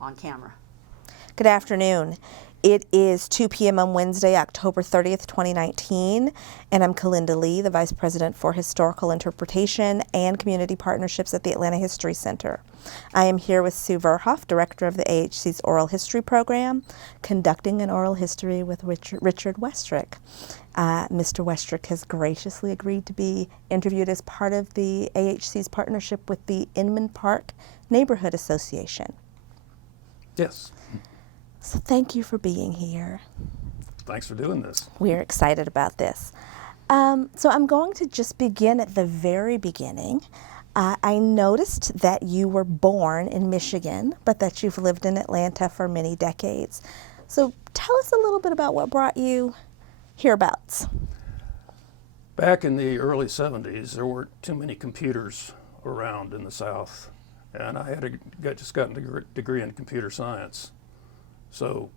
on camera. Good afternoon. It is 2 p.m. on Wednesday, October 30th, 2019, and I'm Kalinda Lee, the Vice President for Historical Interpretation and Community Partnerships at the Atlanta History Center. I am here with Sue Verhoff, Director of the AHC's Oral History Program, conducting an oral history with Richard Westrick. Mr. Westrick has graciously agreed to be interviewed as part of the AHC's partnership with the Inman Park Neighborhood Association. Yes. So thank you for being here. Thanks for doing this. We're excited about this. So I'm going to just begin at the very beginning. I noticed that you were born in Michigan, but that you've lived in Atlanta for many decades. So tell us a little bit about what brought you hereabouts. Back in the early 70s, there weren't too many computers around in the South, and I had just gotten a degree in computer science. So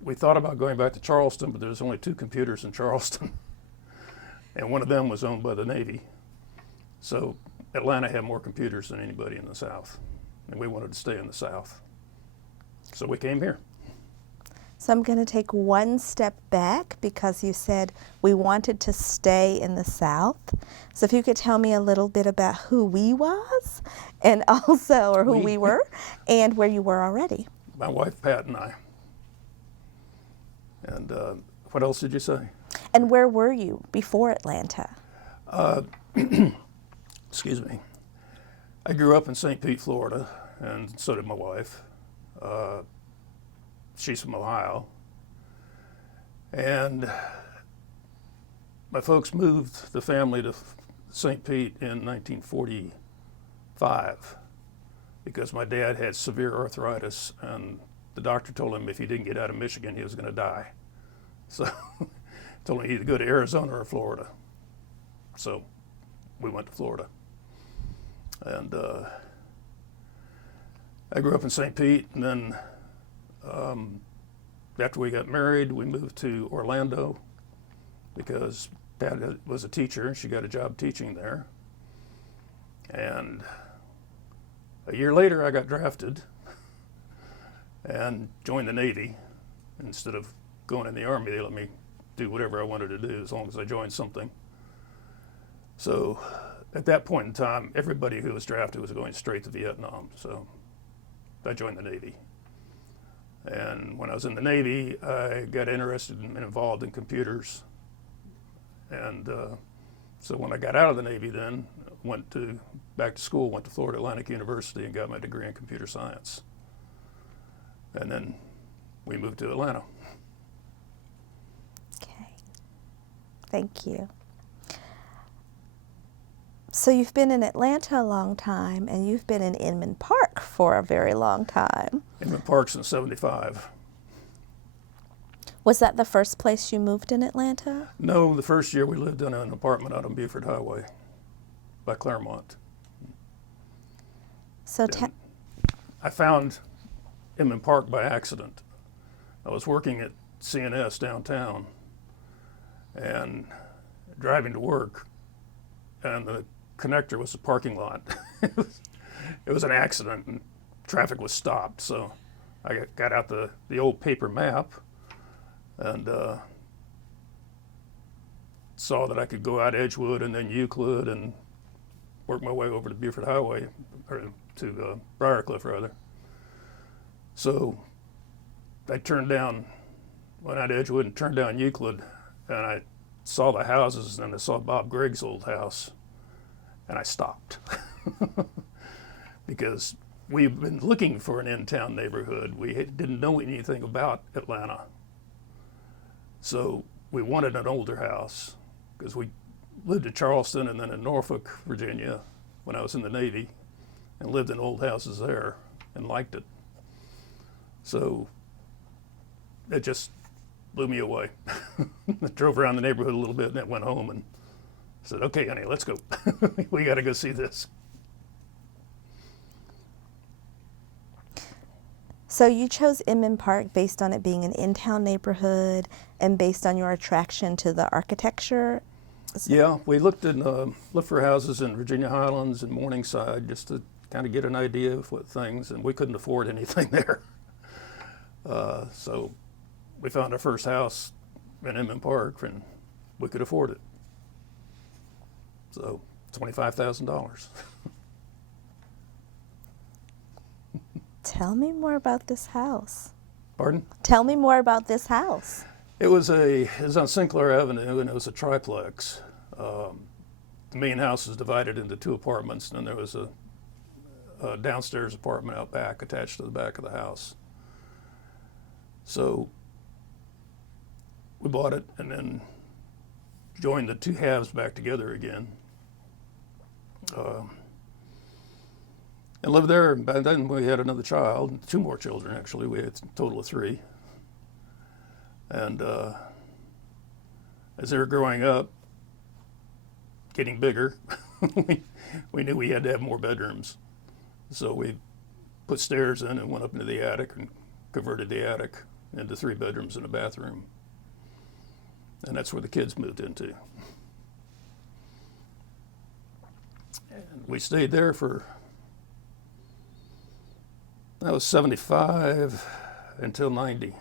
we thought about going back to Charleston, but there's only 2 computers in Charleston, and one of them was owned by the Navy. So Atlanta had more computers than anybody in the South, and we wanted to stay in the South. So we came here. So I'm going to take one step back because you said we wanted to stay in the South. So if you could tell me a little bit about who we was, and also, or who we were, and where you were already. My wife, Pat, and I. And what else did you say? And where were you before Atlanta? Excuse me. I grew up in St. Pete, Florida, and so did my wife. She's from Ohio. And my folks moved the family to St. Pete in 1945 because my dad had severe arthritis, and the doctor told him if he didn't get out of Michigan, he was going to die. So told him he'd go to Arizona or Florida. So we went to Florida. And I grew up in St. Pete, and then after we got married, we moved to Orlando because Pat was a teacher, and she got a job teaching there. And a year later, I got drafted and joined the Navy. Instead of going in the Army, they let me do whatever I wanted to do as long as I joined something. So at that point in time, everybody who was drafted was going straight to Vietnam. So I joined the Navy. And when I was in the Navy, I got interested and involved in computers. And so when I got out of the Navy then, went back to school, went to Florida Atlantic University and got my degree in computer science. And then we moved to Atlanta. Okay, thank you. So you've been in Atlanta a long time, and you've been in Inman Park for a very long time. Inman Park since '75. Was that the first place you moved in Atlanta? No, the first year we lived in an apartment out on Buford Highway by Claremont. So I found Inman Park by accident. I was working at CNS downtown and driving to work, and the connector was the parking lot. It was an accident, and traffic was stopped. So I got out the old paper map and saw that I could go out Edgewood and then Euclid and work my way over to Buford Highway, or to Briarcliff rather. So I went out Edgewood and turned down Euclid, and I saw the houses, and I saw Bob Gregg's old house, and I stopped because we've been looking for an in-town neighborhood. We didn't know anything about Atlanta. So we wanted an older house because we lived in Charleston and then in Norfolk, Virginia when I was in the Navy, and lived in old houses there and liked it. So it just blew me away. I drove around the neighborhood a little bit and then went home and said, okay, honey, let's go. We got to go see this. So you chose Inman Park based on it being an in-town neighborhood and based on your attraction to the architecture? Yeah, we looked for houses in Virginia Highlands and Morningside just to kind of get an idea of what things, and we couldn't afford anything there. So we found our first house in Inman Park, and we could afford it. So $25,000. Tell me more about this house. Pardon? Tell me more about this house. It was on Sinclair Avenue, and it was a triplex. The main house is divided into 2 apartments, and then there was a downstairs apartment out back attached to the back of the house. So we bought it and then joined the 2 halves back together again. And lived there. By then we had another child, 2 more children actually. We had a total of 3. And as they were growing up, getting bigger, we knew we had to have more bedrooms. So we put stairs in and went up into the attic and converted the attic into 3 bedrooms and a bathroom. And that's where the kids moved into. And we stayed there for, that was 75 until 90.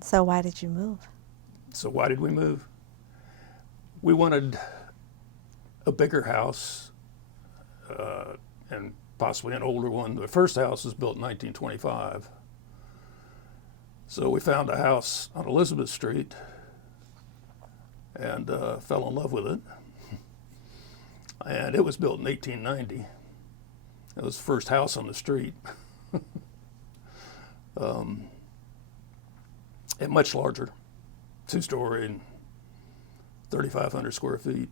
So why did you move? So why did we move? We wanted a bigger house and possibly an older one. The first house was built in 1925. So we found a house on Elizabeth Street and fell in love with it. And it was built in 1890. It was the first house on the street. And much larger, 2-story and 3,500 square feet.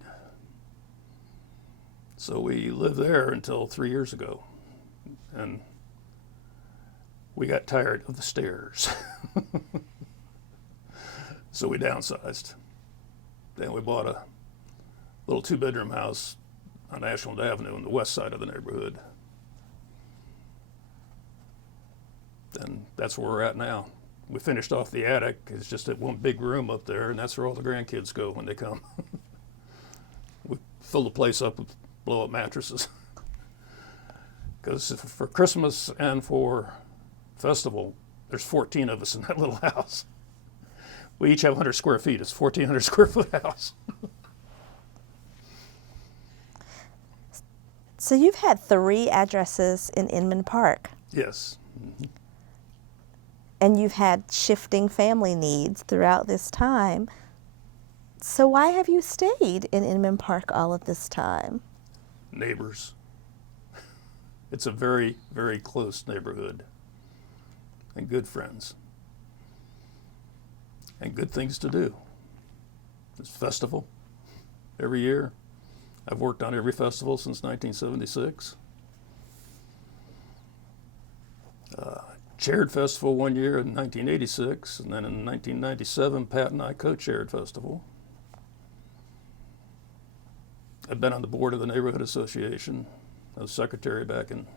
So we lived there until 3 years ago, and we got tired of the stairs. So we downsized. Then we bought a little 2-bedroom house on Ashland Avenue on the west side of the neighborhood. And that's where we're at now. We finished off the attic. It's just that one big room up there, and that's where all the grandkids go when they come. We fill the place up with blow-up mattresses. Because for Christmas and for festival, there's 14 of us in that little house. We each have 100 square feet. It's a 1,400 square foot house. So you've had 3 addresses in Inman Park. Yes. Mm-hmm. And you've had shifting family needs throughout this time. So why have you stayed in Inman Park all of this time? Neighbors. It's a very, very close neighborhood. And good friends. And good things to do. There's a festival every year. I've worked on every festival since 1976. Chaired festival one year in 1986, and then in 1997, Pat and I co-chaired festival. I've been on the board of the Neighborhood Association. I was secretary back in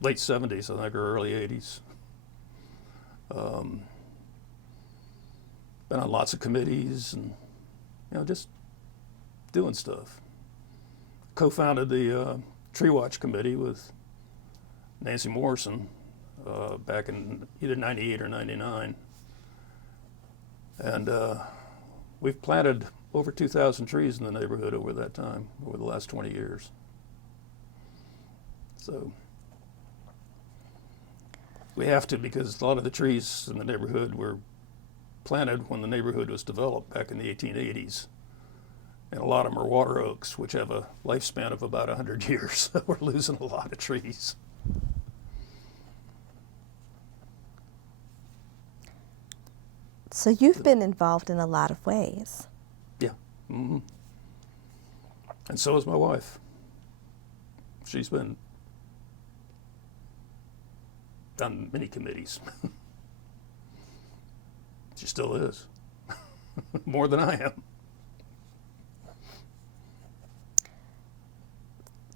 late 70s, I think, or early 80s. Been on lots of committees and, just doing stuff. Co-founded the Tree Watch Committee with Nancy Morrison back in either 98 or 99. And we've planted over 2,000 trees in the neighborhood over that time, over the last 20 years. So we have to, because a lot of the trees in the neighborhood were planted when the neighborhood was developed back in the 1880s. And a lot of them are water oaks, which have a lifespan of about 100 years. So we're losing a lot of trees. So you've been involved in a lot of ways. Yeah. Mm-hmm. And so is my wife. She's been on many committees. She still is. More than I am.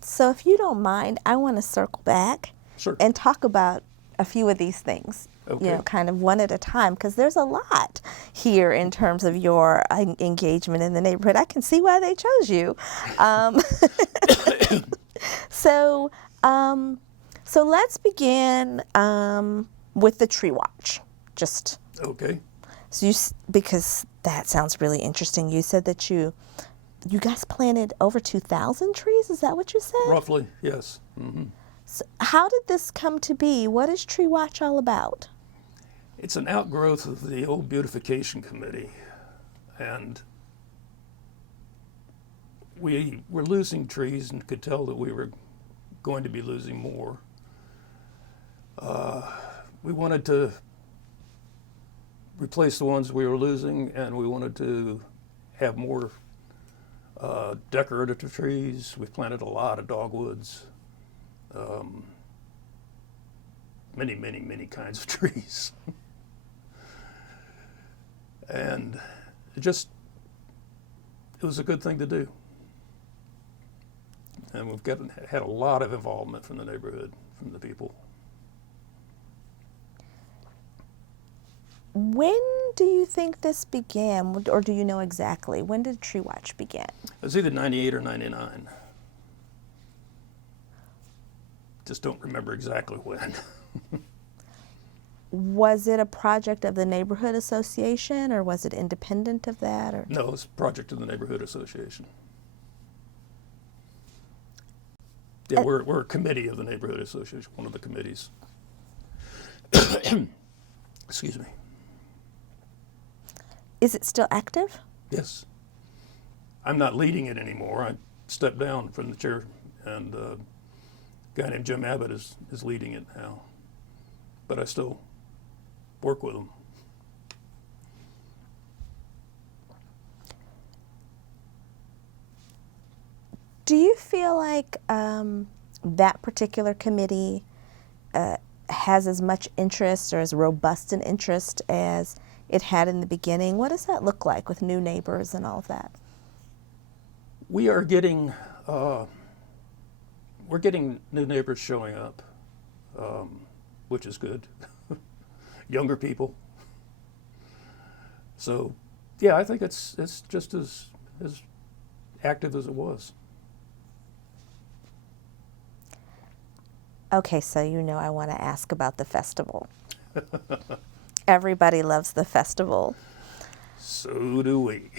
So if you don't mind, I want to circle back Sure. and talk about a few of these things, Okay. kind of one at a time, because there's a lot here in terms of your engagement in the neighborhood. I can see why they chose you. Um, so, so let's begin with the tree watch. Just Okay. so because that sounds really interesting. You said that you guys planted over 2,000 trees. Is that what you said? Roughly, yes. So how did this come to be? What is Tree Watch all about? It's an outgrowth of the old beautification committee, and we were losing trees and could tell that we were going to be losing more. We wanted to replace the ones we were losing, and we wanted to have more decorative trees. We planted a lot of dogwoods, many, many, many kinds of trees. And it was a good thing to do. And we've had a lot of involvement from the neighborhood, from the people. When do you think this began, or do you know exactly? When did Tree Watch begin? It was either 98 or 99. Just don't remember exactly when. Was it a project of the neighborhood association, or was it independent of that? Or No, it's a project of the neighborhood association. Yeah, we're a committee of the neighborhood association, one of the committees. Excuse me. is it still active? Yes. I'm not leading it anymore. I stepped down from the chair, and a guy named Jim Abbott is leading it now. But I still work with him. Do you feel like that particular committee has as much interest or as robust an interest as it had in the beginning? What does that look like with new neighbors and all of that? We are getting new neighbors showing up, which is good. Younger people. So, yeah, I think it's just as active as it was. Okay, so I want to ask about the festival. Everybody loves the festival. So do we.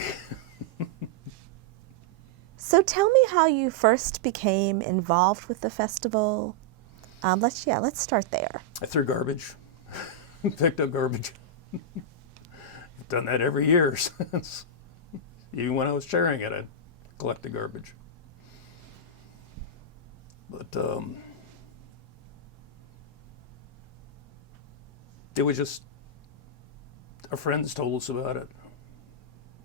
So tell me how you first became involved with the festival. Let's start there. I threw garbage, picked up garbage. I've done that every year since. Even when I was chairing it, I'd collect the garbage. But it was just, our friends told us about it.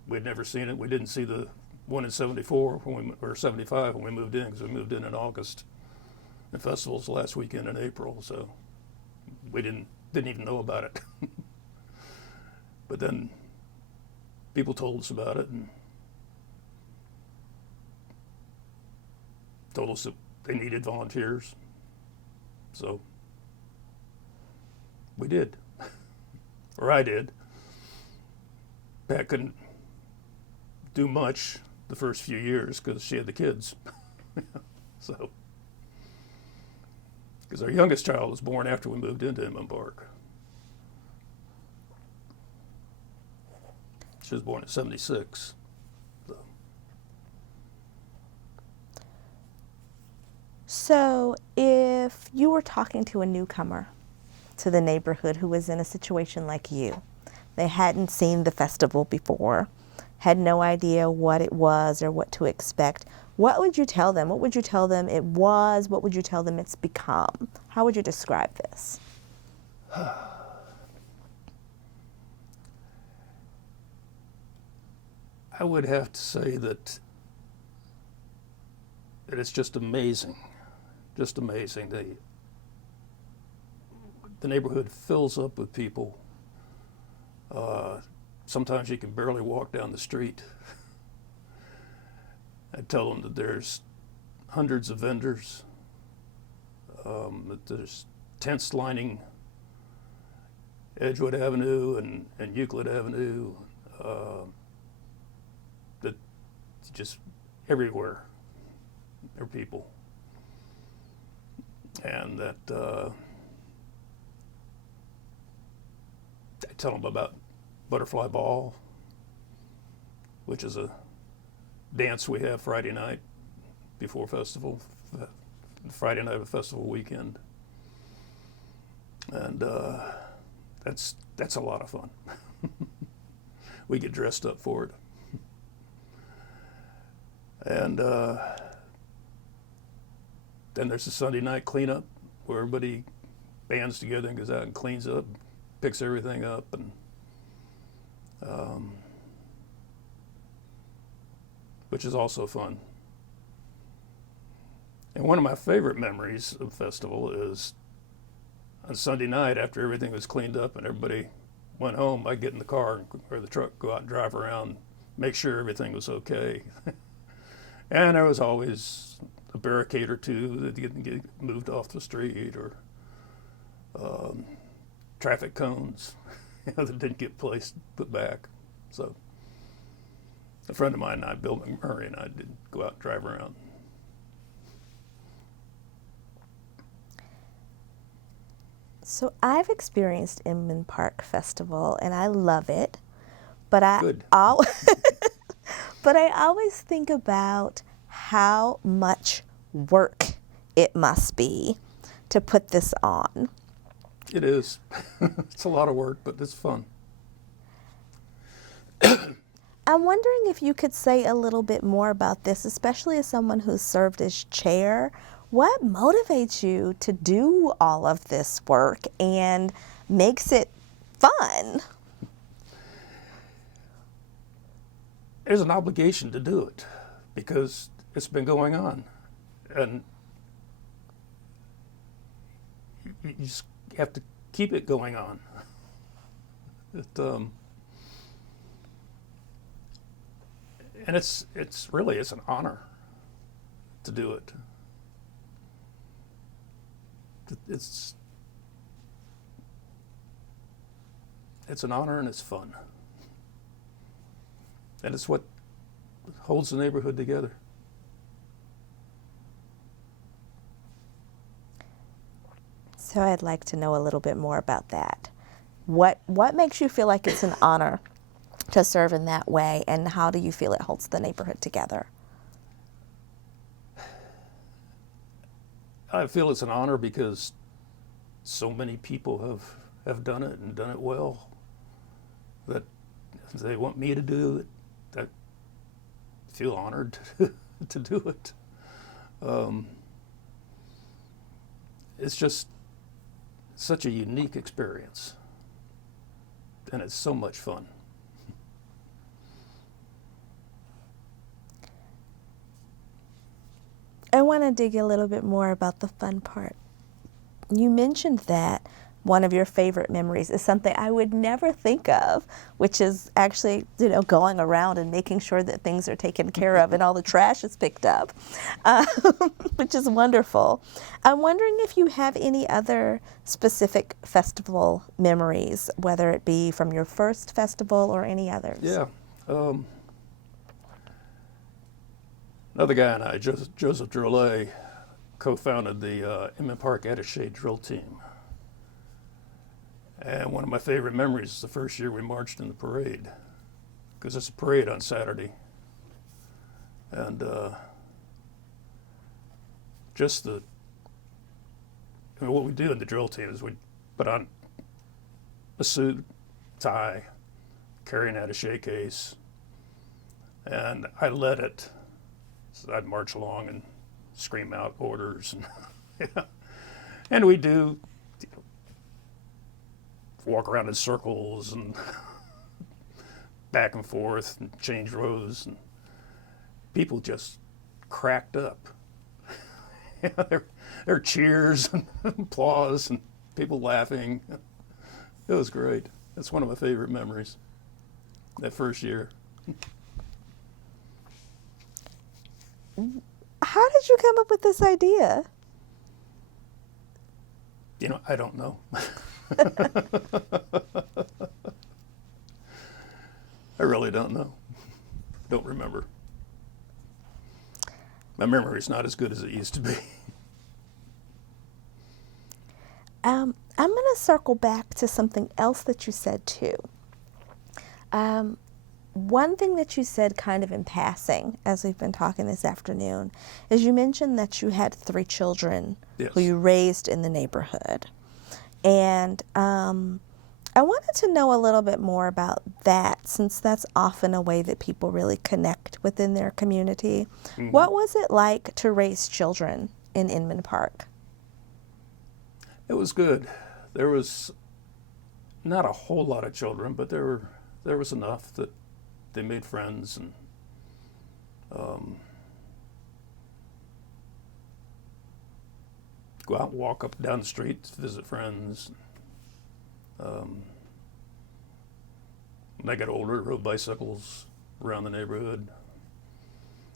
We'd never seen it. We didn't see the one in 74 or 75 when we moved in, because we moved in August. The festival's the last weekend in April, so we didn't even know about it. But then people told us about it and told us that they needed volunteers. So we did, or I did. Pat couldn't do much the first few years because she had the kids. So, because our youngest child was born after we moved into Inman Park. She was born in '76. So if you were talking to a newcomer to the neighborhood who was in a situation like you, they hadn't seen the festival before, had no idea what it was or what to expect, what would you tell them? What would you tell them it was? What would you tell them it's become? How would you describe this? I would have to say that it's just amazing. Just amazing. The neighborhood fills up with people. Sometimes you can barely walk down the street. I tell them that there's hundreds of vendors, that there's tents lining Edgewood Avenue and Euclid Avenue, that just everywhere there are people. And that I tell them about Butterfly Ball, which is a dance we have Friday night before festival, Friday night of festival weekend. And that's a lot of fun. We get dressed up for it. And then there's the Sunday night cleanup where everybody bands together and goes out and cleans up, picks everything up, and which is also fun. And one of my favorite memories of the festival is on Sunday night after everything was cleaned up and everybody went home, I'd get in the car or the truck, go out and drive around, make sure everything was okay. And there was always a barricade or two that didn't get moved off the street, or traffic cones that didn't get put back. So a friend of mine and I, Bill McMurray, and I did go out and drive around. So I've experienced Inman Park Festival and I love it, but Good. but I always think about how much work it must be to put this on. It is. It's a lot of work, but it's fun. I'm wondering if you could say a little bit more about this, especially as someone who's served as chair. What motivates you to do all of this work and makes it fun? There's an obligation to do it because it's been going on, and you just have to keep it going on. And it's really an honor to do it. It's an honor and it's fun. And it's what holds the neighborhood together. So I'd like to know a little bit more about that. What makes you feel like it's an honor to serve in that way, and how do you feel it holds the neighborhood together? I feel it's an honor because so many people have done it and done it well, that they want me to do it. I feel honored to do it. It's just such a unique experience, and it's so much fun. I want to dig a little bit more about the fun part. You mentioned that one of your favorite memories is something I would never think of, which is actually, going around and making sure that things are taken care of and all the trash is picked up, which is wonderful. I'm wondering if you have any other specific festival memories, whether it be from your first festival or any others. Yeah. Another guy and I, Joseph Drolet, co-founded the Inman Park Attaché drill team. And one of my favorite memories is the first year we marched in the parade, because it's a parade on Saturday. And what we do in the drill team is we put on a suit, tie, carry an attaché case, and I led it. So I'd march along and scream out orders, and and we do walk around in circles and back and forth and change rows, and people just cracked up. There are cheers and applause and people laughing. It was great. That's one of my favorite memories, that first year. How did you come up with this idea? I don't know. I really don't know. Don't remember. My memory's not as good as it used to be. I'm going to circle back to something else that you said too. One thing that you said kind of in passing as we've been talking this afternoon is you mentioned that you had 3 children Yes. who you raised in the neighborhood. And I wanted to know a little bit more about that, since that's often a way that people really connect within their community. Mm-hmm. What was it like to raise children in Inman Park? It was good. There was not a whole lot of children, but there was enough that they made friends, and go out and walk up and down the street to visit friends. When I got older, rode bicycles around the neighborhood.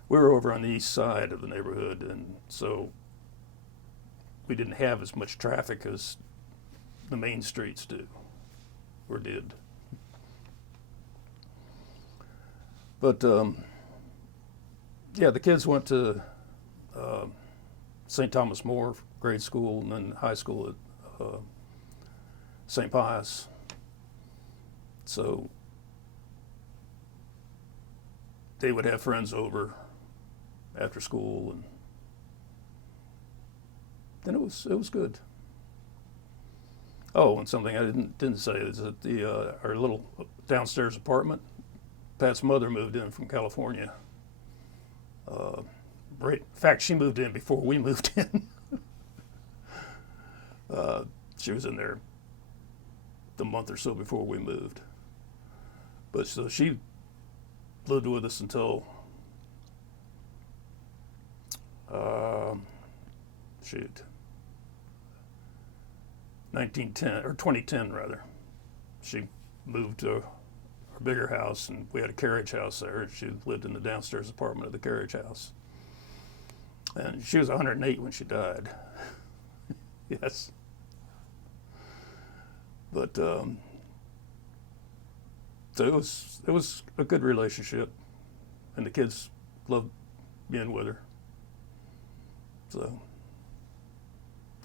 We were over on the east side of the neighborhood, and so we didn't have as much traffic as the main streets do, or did. But yeah, the kids went to St. Thomas More grade school, and then high school at St. Pius. So they would have friends over after school, and then it was good. Oh, and something I didn't say is that our little downstairs apartment, Pat's mother moved in from California. In fact, she moved in before we moved in. She was in there the month or so before we moved. But so she lived with us until shoot, 1910 or 2010 rather. She moved to our bigger house, and we had a carriage house there. She lived in the downstairs apartment of the carriage house. And she was 108 when she died. Yes. But so it was a good relationship, and the kids loved being with her. So,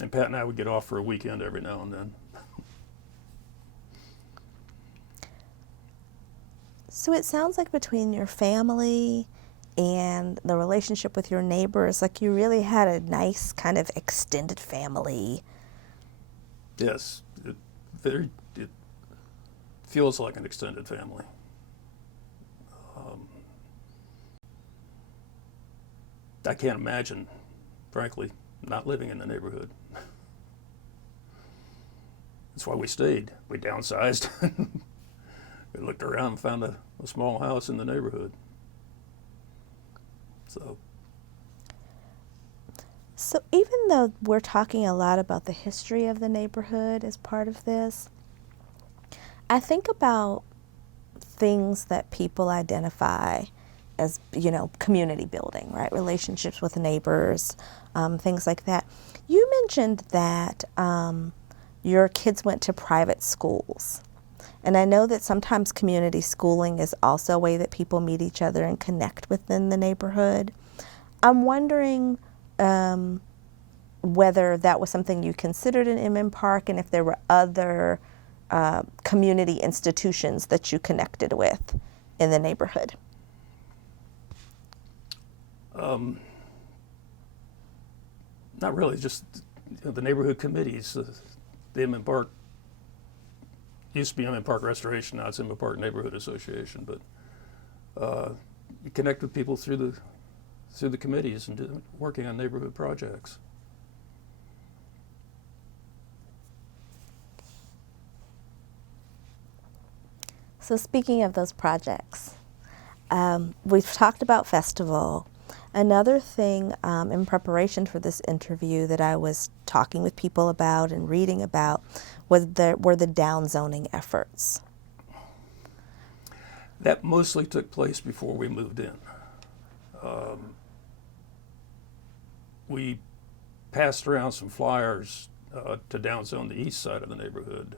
and Pat and I would get off for a weekend every now and then. So it sounds like between your family and the relationship with your neighbors, like you really had a nice kind of extended family. Yes, it feels like an extended family. I can't imagine, frankly, not living in the neighborhood. That's why we stayed. We downsized. We looked around and found a small house in the neighborhood. So even though we're talking a lot about the history of the neighborhood as part of this, I think about things that people identify as, community building, right? Relationships with neighbors, things like that. You mentioned that your kids went to private schools. And I know that sometimes community schooling is also a way that people meet each other and connect within the neighborhood. I'm wondering whether that was something you considered in Inman Park, and if there were other community institutions that you connected with in the neighborhood. Not really, just the neighborhood committees. The Inman Park used to be Inman Park Restoration, now it's Inman Park Neighborhood Association, but you connect with people through the committees and working on neighborhood projects. So speaking of those projects, we've talked about festival. Another thing in preparation for this interview that I was talking with people about and reading about were the downzoning efforts. That mostly took place before we moved in. We passed around some flyers to downzone the east side of the neighborhood,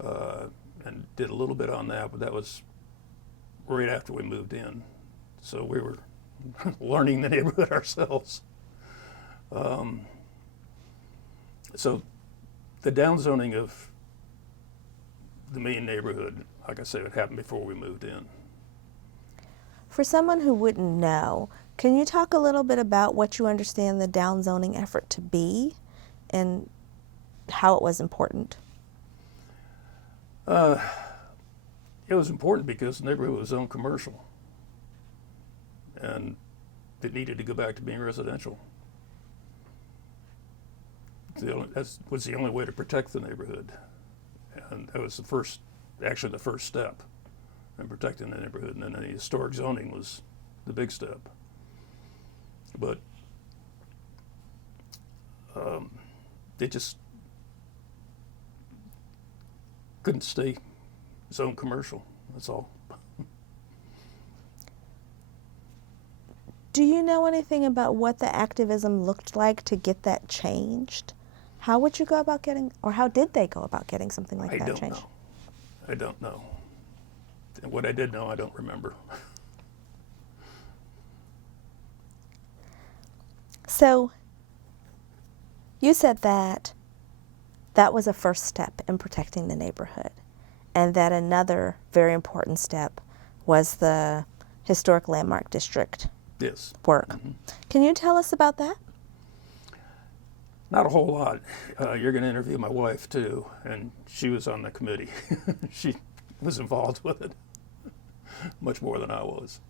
and did a little bit on that, but that was right after we moved in. So we were learning the neighborhood ourselves. So the downzoning of the main neighborhood, like I said, it happened before we moved in. For someone who wouldn't know, can you talk a little bit about what you understand the downzoning effort to be and how it was important? It was important because the neighborhood was zoned commercial, and it needed to go back to being residential. That was the only way to protect the neighborhood, and that was the first step in protecting the neighborhood, and then the historic zoning was the big step. But it just couldn't stay zoned commercial, that's all. Do you know anything about what the activism looked like to get that changed? How would you go about getting, or how did they go about getting something like that changed? I don't know. And what I did know, I don't remember. So, you said that that was a first step in protecting the neighborhood, and that another very important step was the Historic Landmark District Yes. work. Mm-hmm. Can you tell us about that? Not a whole lot. You're going to interview my wife too, and she was on the committee. She was involved with it much more than I was.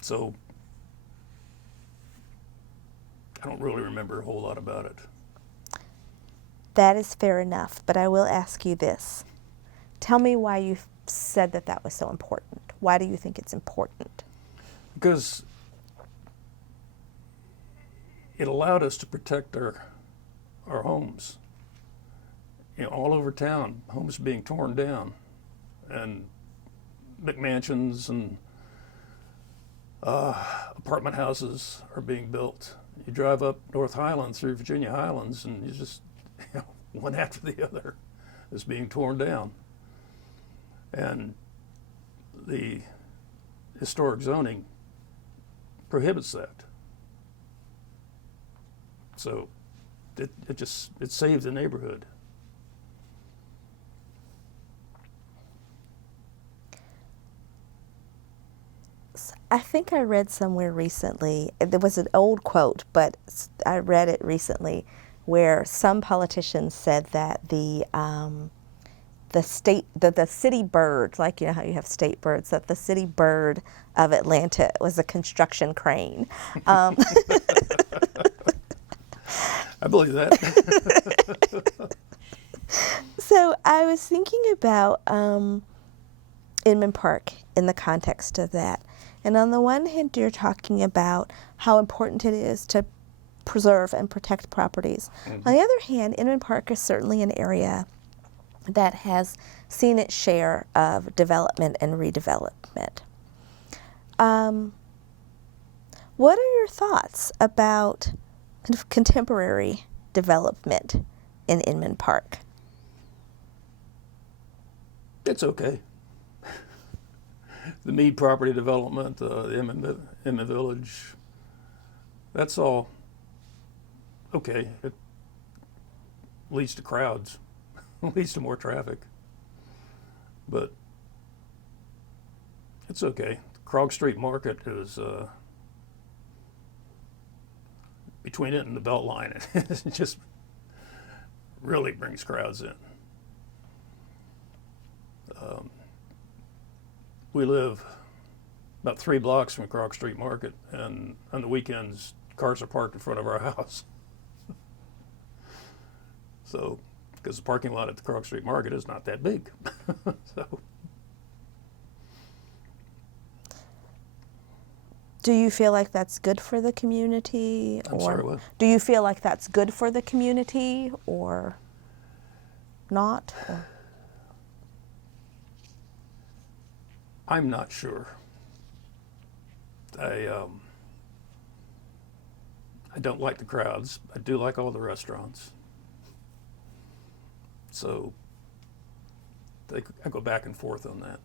So I don't really remember a whole lot about it. That is fair enough, but I will ask you this. Tell me why you said that that was so important. Why do you think it's important? Because it allowed us to protect our homes. You know, all over town, homes being torn down, and McMansions and apartment houses are being built. You drive up North Highland through Virginia Highlands, and you just, one after the other is being torn down. And the historic zoning prohibits that. So it saved the neighborhood. I think I read somewhere recently, there was an old quote, but I read it recently, where some politicians said that the city bird, like you know how you have state birds, that the city bird of Atlanta was a construction crane. I believe that. So I was thinking about Inman Park in the context of that. And on the one hand, you're talking about how important it is to preserve and protect properties. Mm-hmm. On the other hand, Inman Park is certainly an area that has seen its share of development and redevelopment. What are your thoughts about kind of contemporary development in Inman Park? It's okay. The Meade property development, the Inman Village, that's all okay. It leads to crowds, leads to more traffic, but it's okay. Krog Street Market is between it and the Beltline. It just really brings crowds in. We live about 3 blocks from Krog Street Market, and on the weekends, cars are parked in front of our house. So, because the parking lot at the Krog Street Market is not that big. So. Do you feel like that's good for the community? I'm sorry, what? Do you feel like that's good for the community or not? Or? I'm not sure. I don't like the crowds. I do like all the restaurants. So I go back and forth on that.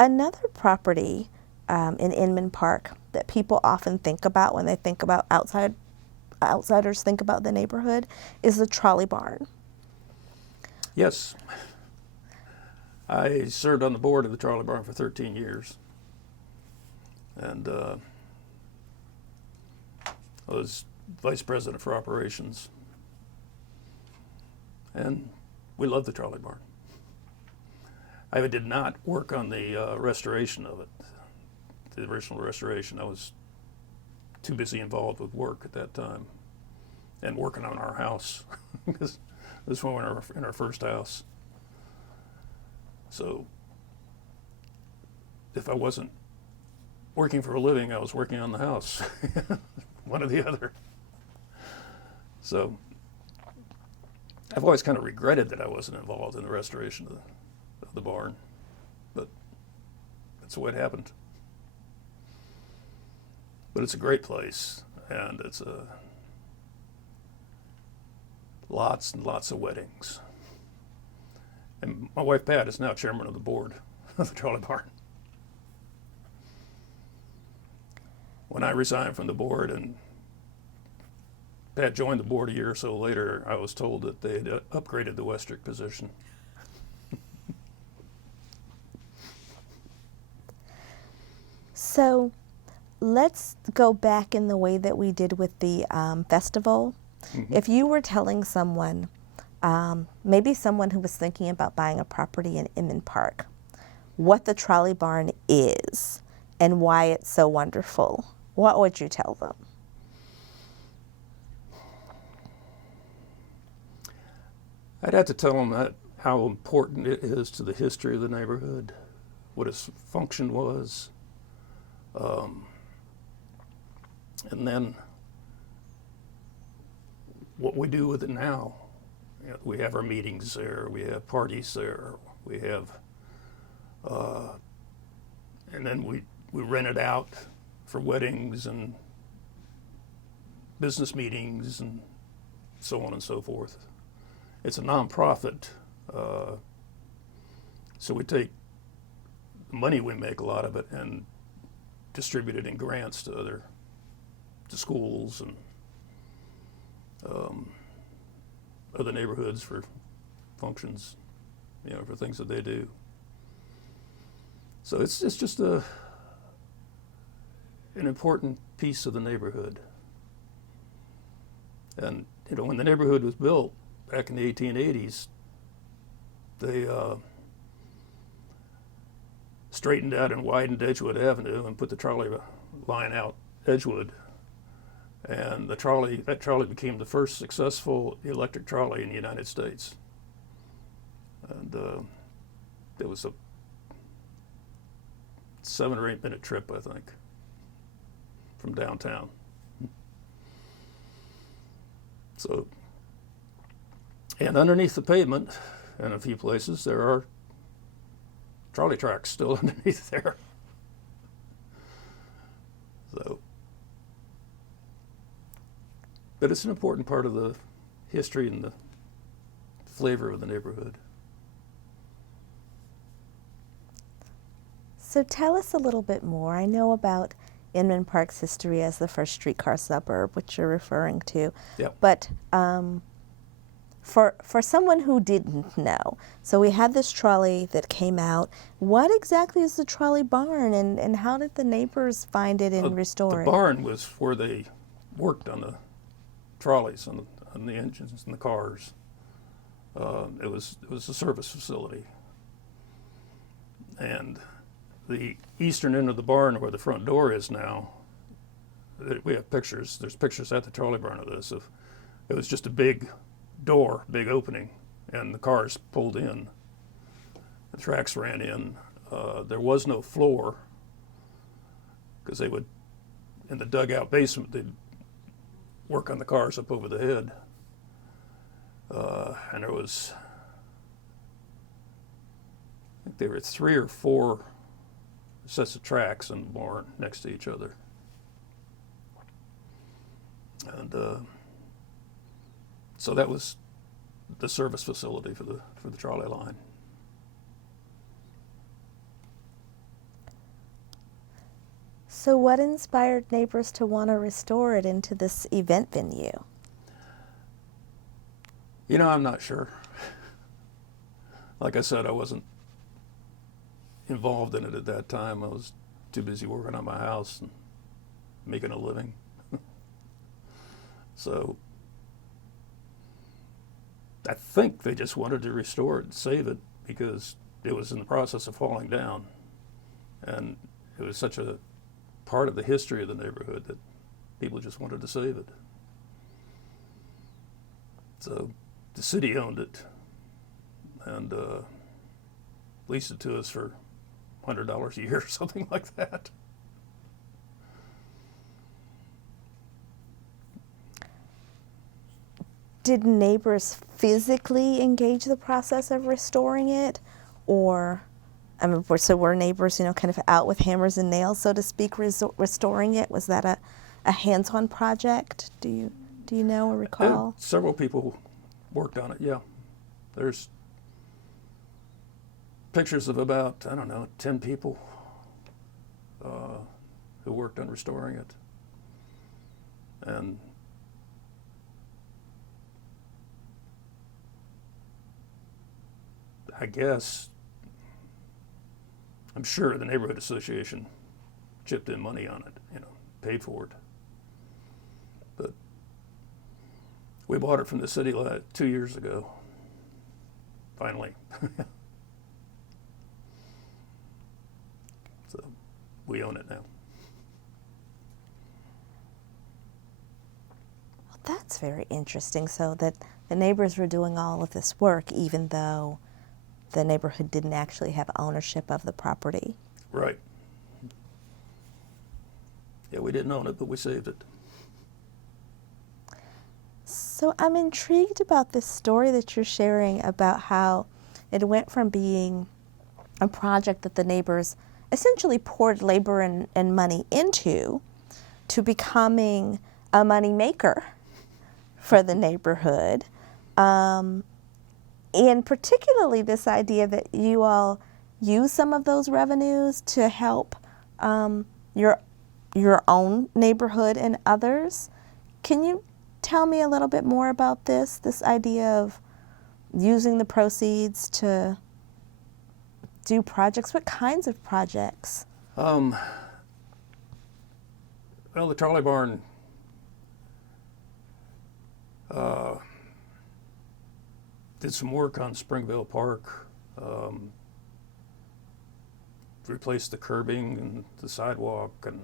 Another property in Inman Park that people often think about when they think about outsiders think about the neighborhood is the Trolley Barn. Yes. I served on the board of the Trolley Barn for 13 years. And I was vice president for operations. And we love the Trolley Barn. I did not work on the restoration of it, the original restoration. I was too busy involved with work at that time and working on our house because this was when we were in our first house. So if I wasn't working for a living, I was working on the house, one or the other. So I've always kind of regretted that I wasn't involved in the restoration of the barn, but that's the way it happened. But it's a great place, and it's lots and lots of weddings. And my wife Pat is now chairman of the board of the Trolley Barn. When I resigned from the board and Pat joined the board a year or so later, I was told that they had upgraded the Westrick position. So let's go back in the way that we did with the festival. Mm-hmm. If you were telling someone, maybe someone who was thinking about buying a property in Inman Park, what the Trolley Barn is and why it's so wonderful, what would you tell them? I'd have to tell them how important it is to the history of the neighborhood, what its function was, and then what we do with it now. You know, we have our meetings there, we have parties there, we have, and then we rent it out for weddings and business meetings and so on and so forth. It's a nonprofit, so we take the money we make, a lot of it, and distribute it in grants to schools and other neighborhoods for functions, you know, for things that they do. So it's just an important piece of the neighborhood. And you know, when the neighborhood was built back in the 1880s, they straightened out and widened Edgewood Avenue and put the trolley line out Edgewood. And that trolley became the first successful electric trolley in the United States. And it was a 7 or 8 minute trip, I think, from downtown. So, and underneath the pavement, in a few places, there are trolley tracks still underneath there. So, but it's an important part of the history and the flavor of the neighborhood. So tell us a little bit more. I know about Inman Park's history as the first streetcar suburb, which you're referring to. Yep. But for someone who didn't know, so we had this trolley that came out. What exactly is the Trolley Barn, and how did the neighbors find it and restore it? The barn was where they worked on the trolleys, on the engines and the cars. It was a service facility. And the eastern end of the barn, where the front door is now, we have pictures. There's pictures at the Trolley Barn of this. It was just a big door, big opening, and the cars pulled in. The tracks ran in. There was no floor because they would, in the dugout basement, they'd work on the cars up over the head. And there was think there were 3 or 4 sets of tracks in the barn next to each other. And so that was the service facility for the trolley line. So what inspired neighbors to want to restore it into this event venue? You know, I'm not sure. Like I said, I wasn't involved in it at that time. I was too busy working on my house and making a living. So I think they just wanted to restore it and save it because it was in the process of falling down. And it was such a part of the history of the neighborhood that people just wanted to save it. So the city owned it and leased it to us for $100 a year or something like that. Did neighbors physically engage the process of restoring it, or so were neighbors, you know, kind of out with hammers and nails, so to speak, restoring it? Was that a hands-on project? Do you know or recall? Several people worked on it. Yeah, there's pictures of about 10 people who worked on restoring it, and I'm sure the neighborhood association chipped in money on it, you know, paid for it. But we bought it from the city 2 years ago, finally. So we own it now. Well, that's very interesting. So that the neighbors were doing all of this work, even though the neighborhood didn't actually have ownership of the property. Right. Yeah, we didn't own it, but we saved it. So I'm intrigued about this story that you're sharing about how it went from being a project that the neighbors essentially poured labor and money into to becoming a money maker for the neighborhood. And particularly this idea that you all use some of those revenues to help your own neighborhood and others. Can you tell me a little bit more about this idea of using the proceeds to do projects? What kinds of projects? Well, the Trolley Barn did some work on Springville Park, replaced the curbing and the sidewalk, and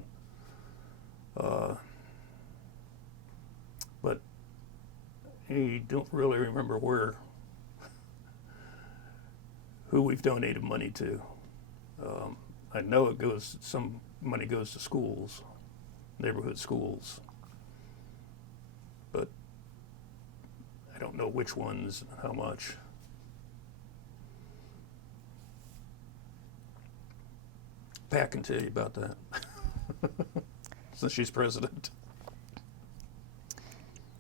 but I don't really remember who we've donated money to. I know some money goes to schools, neighborhood schools, but I don't know which ones and how much. Pat can tell you about that, since she's president.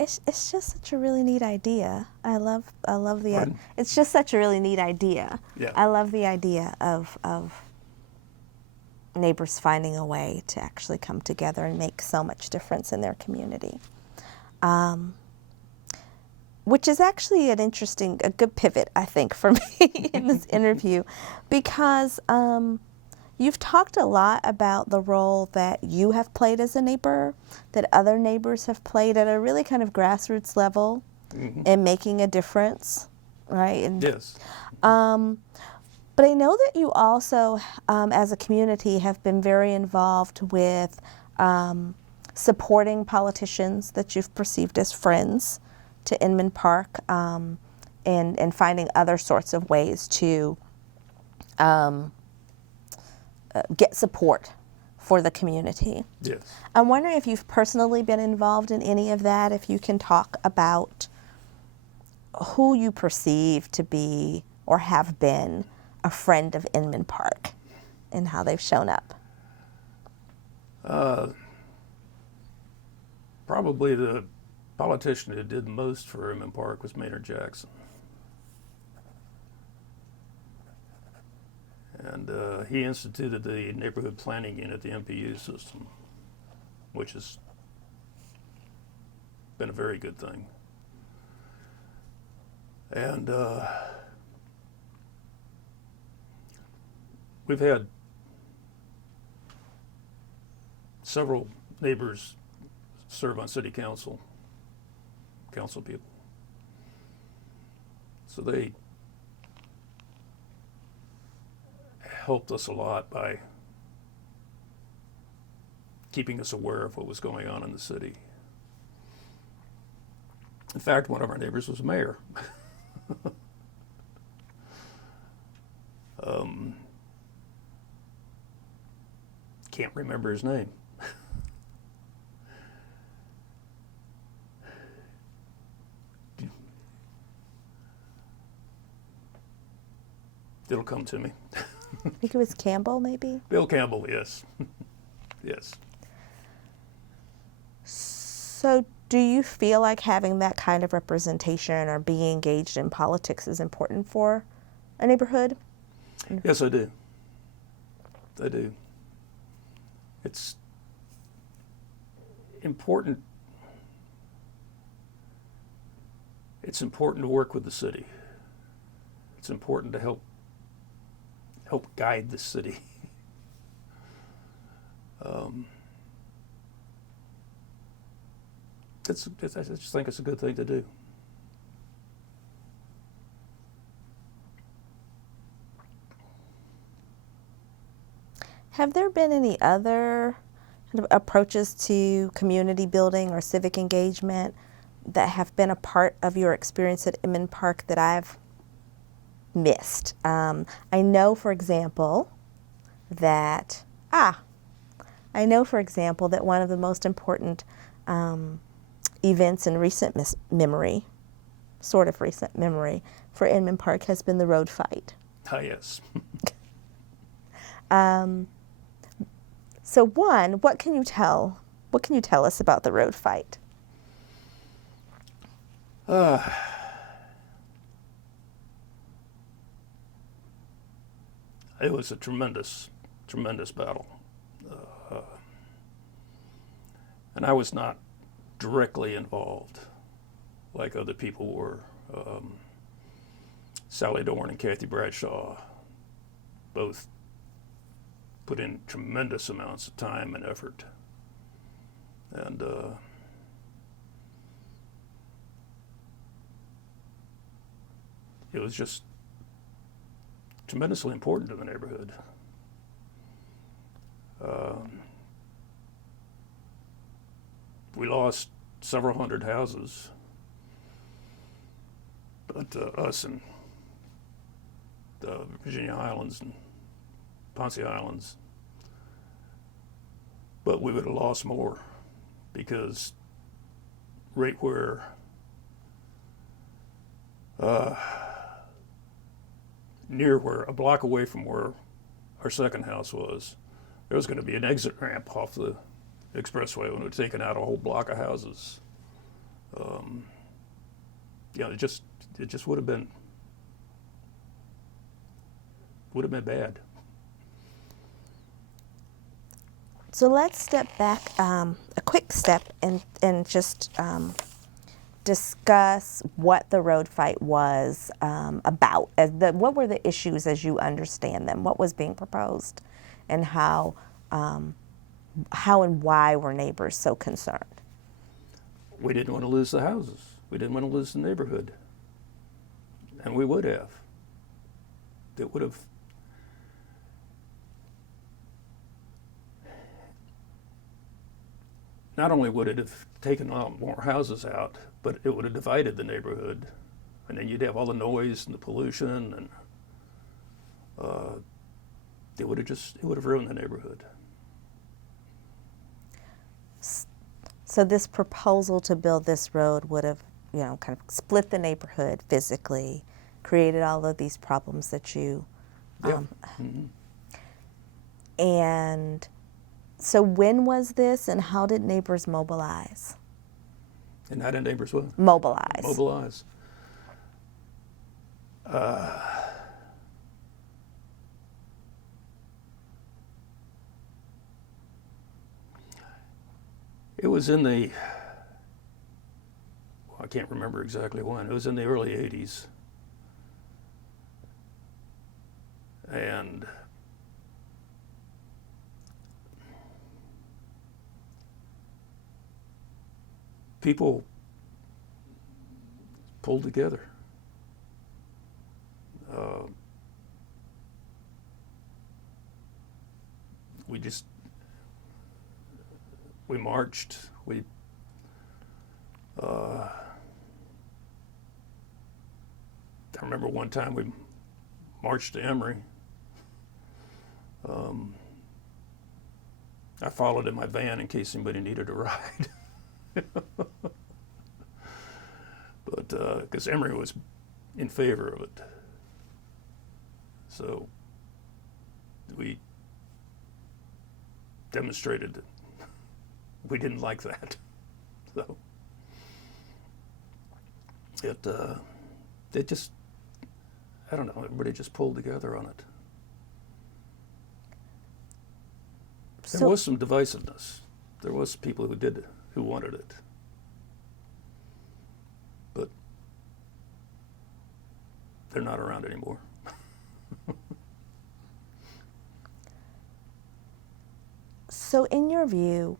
It's just such a really neat idea. I love the. Pardon? It's just such a really neat idea. Yeah. I love the idea of neighbors finding a way to actually come together and make so much difference in their community. Which is actually a good pivot, I think, for me in this interview, because you've talked a lot about the role that you have played as a neighbor, that other neighbors have played at a really kind of grassroots level in making a difference, right? And, Yes. but I know that you also, as a community, have been very involved with supporting politicians that you've perceived as friends to Inman Park, and finding other sorts of ways to get support for the community. Yes. I'm wondering if you've personally been involved in any of that, if you can talk about who you perceive to be or have been a friend of Inman Park and how they've shown up? Probably the politician who did most for Inman Park was Maynard Jackson. And he instituted the neighborhood planning unit, the MPU system, which has been a very good thing. And we've had several neighbors serve on city council people. So they helped us a lot by keeping us aware of what was going on in the city. In fact, one of our neighbors was a mayor. Can't remember his name. It'll come to me. I think it was Campbell, maybe? Bill Campbell, yes. Yes. So do you feel like having that kind of representation or being engaged in politics is important for a neighborhood? Yes, I do. I do. It's important. It's important to work with the city. It's important to help guide the city. I just think it's a good thing to do. Have there been any other kind of approaches to community building or civic engagement that have been a part of your experience at Inman Park that I've missed? I know, for example, that one of the most important events in recent memory, sort of recent memory, for Inman Park has been the road fight. Ah, yes. So one, what can you tell us about the road fight? It was a tremendous battle. And I was not directly involved like other people were. Sally Dorn and Kathy Bradshaw both put in tremendous amounts of time and effort. And it was just tremendously important to the neighborhood. We lost several hundred houses, but us and the Virginia Highlands and Ponce Islands, but we would have lost more because right where near where, a block away from where our second house was, there was going to be an exit ramp off the expressway when it had taken out a whole block of houses. It just would have been bad. So let's step back a quick step and just discuss what the road fight was about. What were the issues as you understand them? What was being proposed, and how and why were neighbors so concerned? We didn't want to lose the houses. We didn't want to lose the neighborhood. And we would have. It would have. Not only would it have taken a lot more houses out, but it would have divided the neighborhood. And then you'd have all the noise and the pollution, and it would have ruined the neighborhood. So this proposal to build this road would have, kind of split the neighborhood physically, created all of these problems that you Yeah. Mm-hmm. And so when was this, and how did neighbors mobilize? And how did neighbors what? Mobilize. Mobilize. It was in the, well, I can't remember exactly when. It was in the early 80s. And people pulled together. We marched. I remember one time we marched to Emory. I followed in my van in case anybody needed a ride. But because Emory was in favor of it. So we demonstrated that we didn't like that. So it just, I don't know, everybody just pulled together on it. There was some divisiveness. There was people who wanted it. But they're not around anymore. So in your view,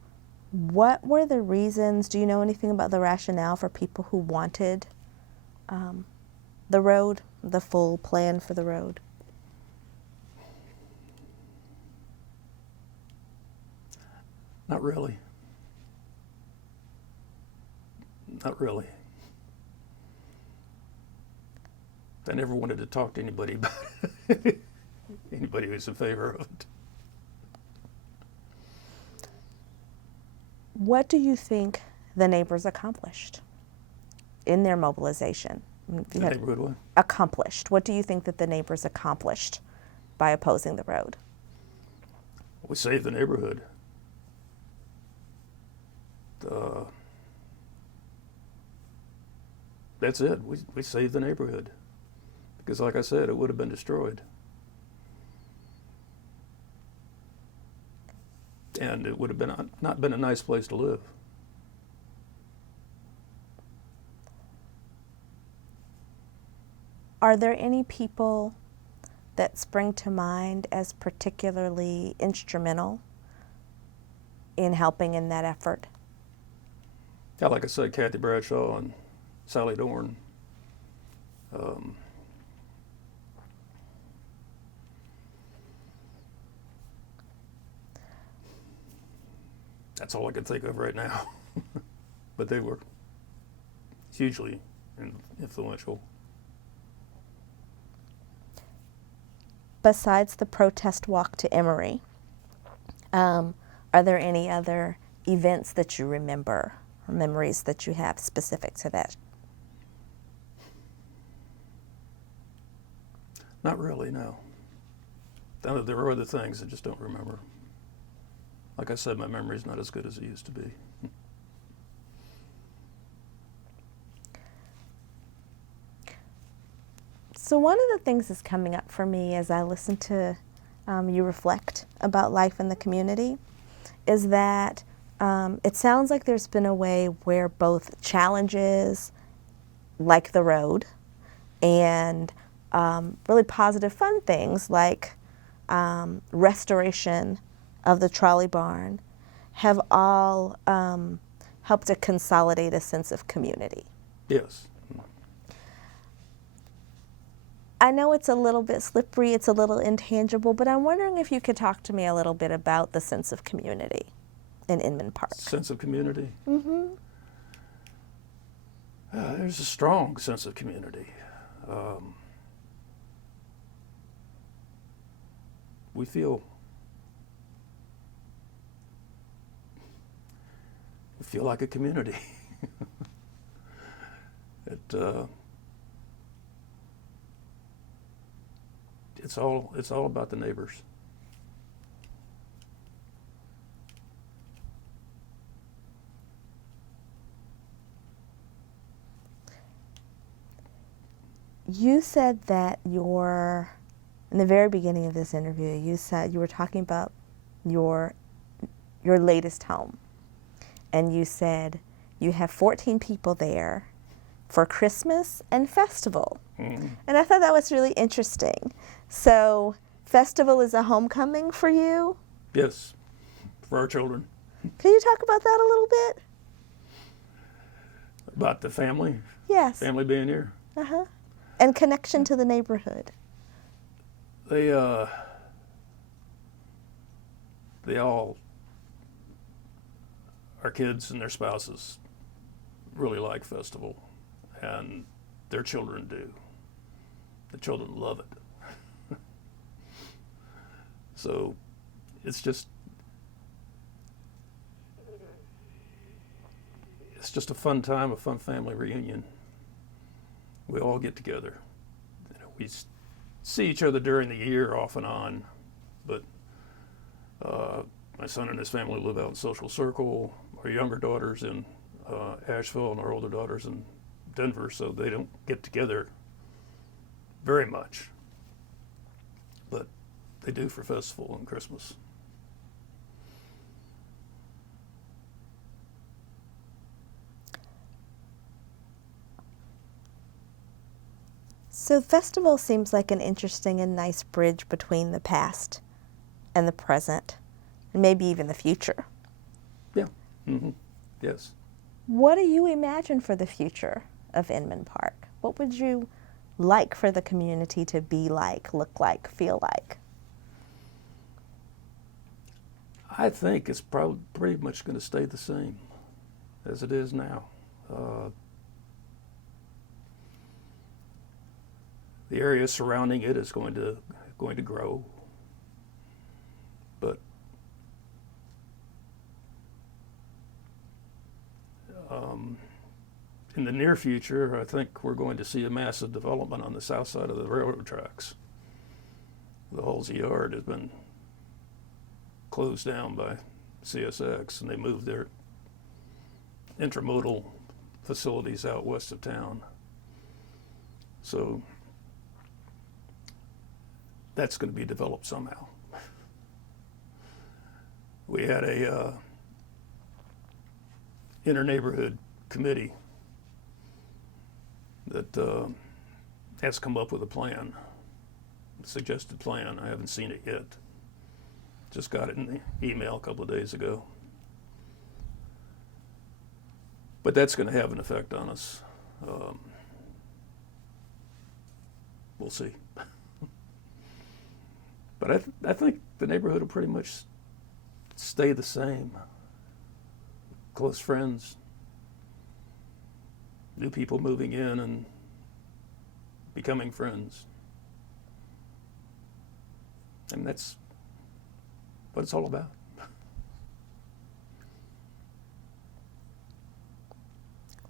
what were the reasons, do you know anything about the rationale for people who wanted the road, the full plan for the road? Not really. Not really. I never wanted to talk to anybody about it. Anybody who's in favor of it. What do you think the neighbors accomplished in their mobilization? The neighborhood what? Accomplished. What do you think that the neighbors accomplished by opposing the road? We saved the neighborhood. That's it. We saved the neighborhood. Because like I said, it would have been destroyed. And it would have been not been a nice place to live. Are there any people that spring to mind as particularly instrumental in helping in that effort? Yeah, like I said, Kathy Bradshaw and Sally Dorn. That's all I can think of right now. But they were hugely influential. Besides the protest walk to Emory, are there any other events that you remember or memories that you have specific to that? Not really, no. There were other things I just don't remember. Like I said, my memory's not as good as it used to be. So one of the things that's coming up for me as I listen to you reflect about life in the community is that it sounds like there's been a way where both challenges like the road and really positive fun things like restoration of the Trolley Barn have all helped to consolidate a sense of community. Yes. I know it's a little bit slippery, it's a little intangible, but I'm wondering if you could talk to me a little bit about the sense of community in Inman Park. Sense of community? Mm-hmm. There's a strong sense of community. We feel like a community. it's all about the neighbors. You said that in the very beginning of this interview, you said you were talking about your latest home. And you said you have 14 people there for Christmas and festival. Mm-hmm. And I thought that was really interesting. So festival is a homecoming for you? Yes, for our children. Can you talk about that a little bit? About the family? Yes. Family being here? Uh-huh. And connection to the neighborhood. They all, our kids and their spouses really like festival, and their children do. The children love it. So it's just a fun time, a fun family reunion. We all get together. We see each other during the year off and on, but my son and his family live out in Social Circle. Our younger daughter's in Asheville, and our older daughter's in Denver, so they don't get together very much. But they do for festival and Christmas. So festival seems like an interesting and nice bridge between the past and the present, and maybe even the future. Yeah. Mm-hmm. Yes. What do you imagine for the future of Inman Park? What would you like for the community to be like, look like, feel like? I think it's probably pretty much going to stay the same as it is now. The area surrounding it is going to grow, but in the near future, I think we're going to see a massive development on the south side of the railroad tracks. The Halsey Yard has been closed down by CSX, and they moved their intermodal facilities out west of town. So that's going to be developed somehow. We had a inter-neighborhood committee that has come up with a plan, a suggested plan. I haven't seen it yet. Just got it in the email a couple of days ago. But that's going to have an effect on us. We'll see. But I think the neighborhood will pretty much stay the same. Close friends, new people moving in and becoming friends. And that's what it's all about.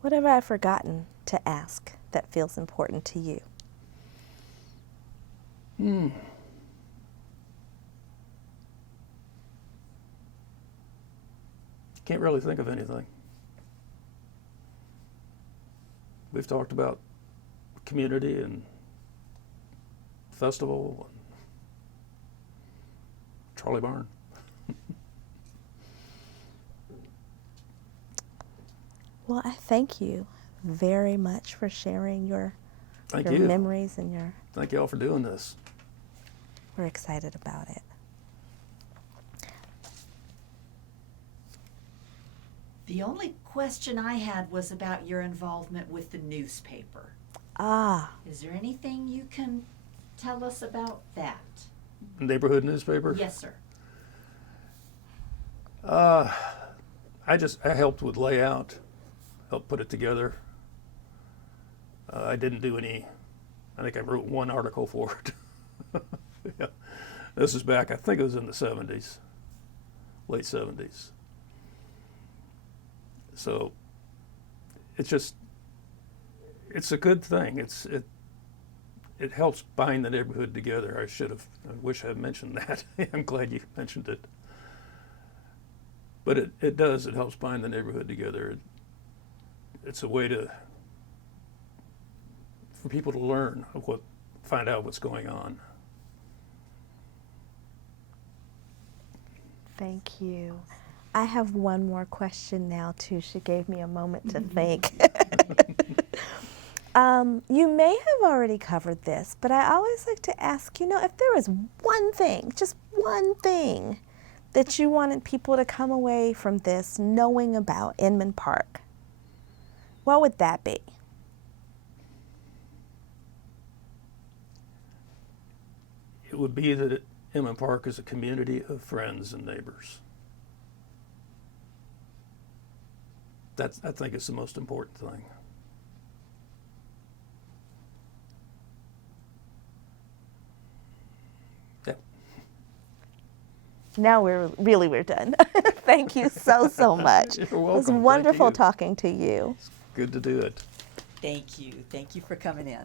What have I forgotten to ask that feels important to you? Can't really think of anything. We've talked about community and festival and Trolley Barn. Well, I thank you very much for sharing your Thank you. memories and your... Thank you all for doing this. We're excited about it. The only question I had was about your involvement with the newspaper. Ah, Is there anything you can tell us about that? Neighborhood newspaper? Yes, sir. I helped with layout, helped put it together. I didn't do any, I think I wrote one article for it. Yeah. This is back, I think it was in the 70s, late 70s. So it's a good thing. it helps bind the neighborhood together. I wish I had mentioned that. I'm glad you mentioned it. But it does, it helps bind the neighborhood together. It's a way for people to learn find out what's going on. Thank you. I have one more question now, too. She gave me a moment to think. You may have already covered this, but I always like to ask, if there was one thing, just one thing, that you wanted people to come away from this knowing about Inman Park, what would that be? It would be that Inman Park is a community of friends and neighbors. I think it's the most important thing. Yep. Now we're done. Thank you so much. You're It was welcome. wonderful Thank you. talking to you. Good to do it. Thank you. Thank you for coming in.